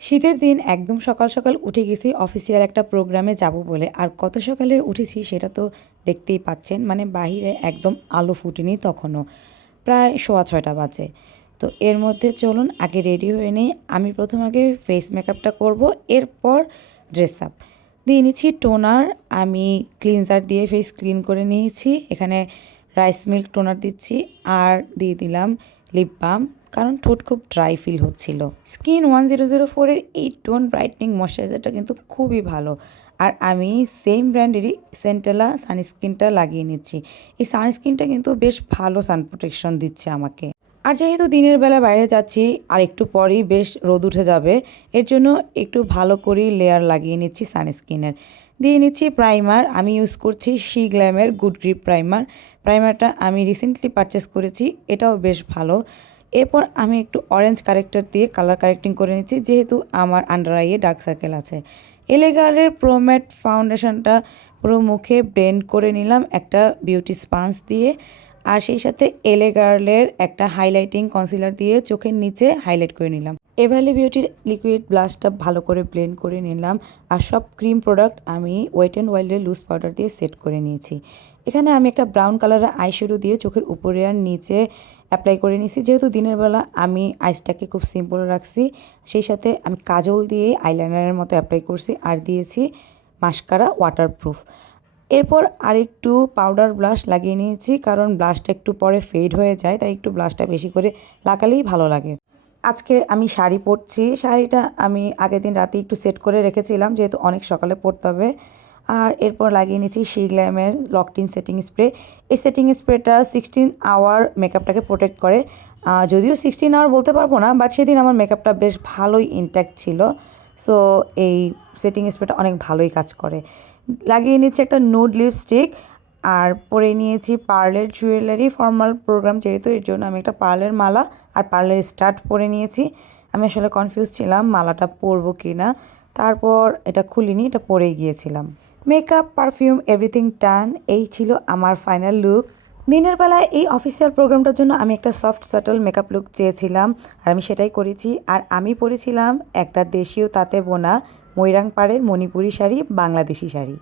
শীতের দিন একদম সকাল সকাল উঠে গেছি অফিসিয়াল একটা প্রোগ্রামে যাব বলে। আর কত সকালে উঠেছি সেটা তো দেখতেই পাচ্ছেন। মানে বাহিরে একদম আলো ফুটেনি তখনও। প্রায় 6:15 বাজে। তো এর মধ্যে চলুন আগে রেডি হয়ে নিই। আমি প্রথম আগে ফেস মেকআপটা করব, এরপর ড্রেস আপ। দিয়ে নিচ্ছি টোনার। আমি ক্লিনজার দিয়ে ফেস ক্লিন করে নিয়েছি। এখানে রাইস মিল্ক টোনার দিচ্ছি আর দিয়ে দিলাম লিপ বাম, কারণ ঠোঁট খুব ড্রাই ফিল হচ্ছিল। স্কিন 1004-এর এই টোন ব্রাইটনিং ময়শ্চারাইজারটা কিন্তু খুবই ভালো। আর আমি সেম ব্র্যান্ডেরই সেন্টেলা সানস্ক্রিনটা লাগিয়ে নিচ্ছি। এই সানস্ক্রিনটা কিন্তু বেশ ভালো সান প্রোটেকশন দিচ্ছে আমাকে। আর যেহেতু দিনের বেলা বাইরে যাচ্ছি আর একটু পরেই বেশ রোদ উঠে যাবে, এর জন্য একটু ভালো করেই লেয়ার লাগিয়ে নিচ্ছি সানস্ক্রিনের। দিয়ে নিচ্ছি প্রাইমার। আমি ইউজ করছি শি গ্ল্যামের গুড গ্রিপ প্রাইমার। প্রাইমারটা আমি রিসেন্টলি পারচেস করেছি, এটাও বেশ ভালো। এরপর আমি একটু অরেঞ্জ কারেক্টার দিয়ে কালার কারেক্টিং করে নিচ্ছি, যেহেতু আমার আন্ডার আইয়ে ডার্ক সার্কেল আছে। এলেগারের প্রোম্যাট ফাউন্ডেশনটা পুরো মুখে ব্লেন্ড করে নিলাম একটা বিউটি স্পাঞ্জ দিয়ে। আর সেই সাথে এলে গার্লের একটা হাইলাইটিং কনসিলার দিয়ে চোখের নিচে হাইলাইট করে নিলাম। এভারলি বিউটির লিকুইড ব্লাশটা ভালো করে ব্লেন্ড করে নিলাম। আর সব ক্রিম প্রোডাক্ট আমি ওয়েট অ্যান্ড ওয়াইল্ডের লুজ পাউডার দিয়ে সেট করে নিয়েছি। এখানে আমি একটা ব্রাউন কালারের আইশ্যাডো দিয়ে চোখের উপরে আর নিচে অ্যাপ্লাই করে নিয়েছি। যেহেতু দিনের বেলা আমি আইসটাকে খুব সিম্পল রাখছি, সেই সাথে আমি কাজল দিয়ে আইলাইনারের মতো অ্যাপ্লাই করছি আর দিয়েছি মাস্কারা ওয়াটারপ্রুফ। এরপর আরেকটু পাউডার ব্লাশ লাগিয়ে নিয়েছি, কারণ ব্লাশটা একটু পরে ফেড হয়ে যায়, তাই একটু ব্লাশটা বেশি করে লাগালেই ভালো লাগে। আজকে আমি শাড়ি পরছি। শাড়িটা আমি আগের দিন রাতে একটু সেট করে রেখেছিলাম, যেহেতু অনেক সকালে পরতে হবে। আর এরপর লাগিয়ে নিয়েছি শি গ্ল্যামের লকড ইন সেটিং স্প্রে। এই সেটিং স্প্রেটা 16 আওয়ার মেকআপটাকে প্রোটেক্ট করে। যদিও 16 আওয়ার বলতে পারবো না, বাট সেদিন আমার মেকআপটা বেশ ভালোই ইনট্যাক্ট ছিল। সো এই সেটিং স্প্রেটা অনেক ভালোই কাজ করে। লাগিয়ে নিচ্ছি একটা নুড লিপস্টিক আর পরে নিয়েছি পার্লের জুয়েলারি। ফর্মাল প্রোগ্রাম যেহেতু, এর জন্য আমি একটা পার্লের মালা আর পার্লের স্টাড পরে নিয়েছি। আমি আসলে কনফিউজ ছিলাম মালাটা পরবো কি না, তারপর এটা খুলিনি, এটা পরেই গিয়েছিলাম। মেকআপ, পারফিউম, এভরিথিং ডান। এই ছিল আমার ফাইনাল লুক। দিনের বেলায় এই অফিসিয়াল প্রোগ্রামটার জন্য আমি একটা সফট সাটল মেকআপ লুক চেয়েছিলাম, আর আমি সেটাই করেছি। আর আমি পরেছিলাম একটা দেশীয় তাঁতে বোনা ময়রাং পাড়ের মণিপুরি শাড়ি, বাংলাদেশি শাড়ি।